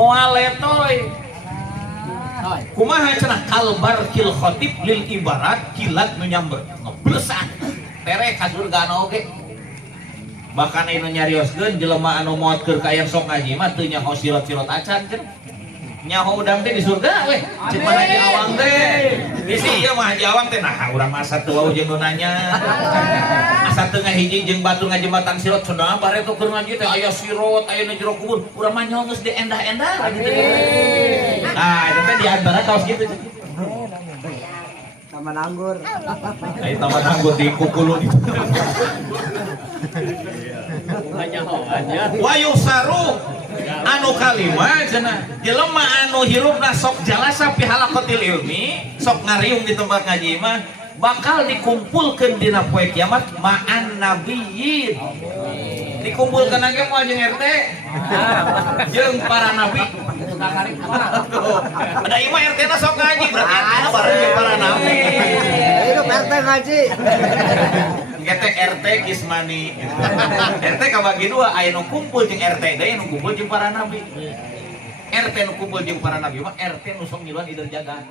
moal letoy kumaha cenah kalbar kil khotib lil ibarat kilat nu nyamber ngeblesak tere ka surgana oge bahkan anu nyarioskeun jelema anu maot keur ka aya sok ngaji mah teu nyaho sirot-sirot acan cenah nyaho udang teh di surga weh cek mana di awang teh bisi ieu mah di awang teh nah urang masa teu wau jeung nu nanya asa teu ngahiji jeung batu ngajembatan sirot saudara bare teh keur ngaji teh aya sirot aya nu jero kubur urang mah nyaho geus diendah-endah gitu nah itu teh di antara kaos gitu Taman anggur. Ayo taman anggur di Kukulu itu. Wayu saru anu kalima cenah jelema anu hirupna sok jalasa fi halaqatil ilmi sok ngariung di tempat ngaji mah bakal dikumpulkeun dina poe kiamat ma'an nabiyyin dikumpulkeun ge moal jeung RT jeung para nabi ada imah RT na sok ngaji berarti RT na bareng jeung para nabi Hidup RT ngaji. Kita RT Kismani RT kabagi dua aya nu kumpul jeung RT deui nu kumpul jeung para nabi RT nu kumpul jeung para nabi mah RT nu sok ngiluan ieu jagat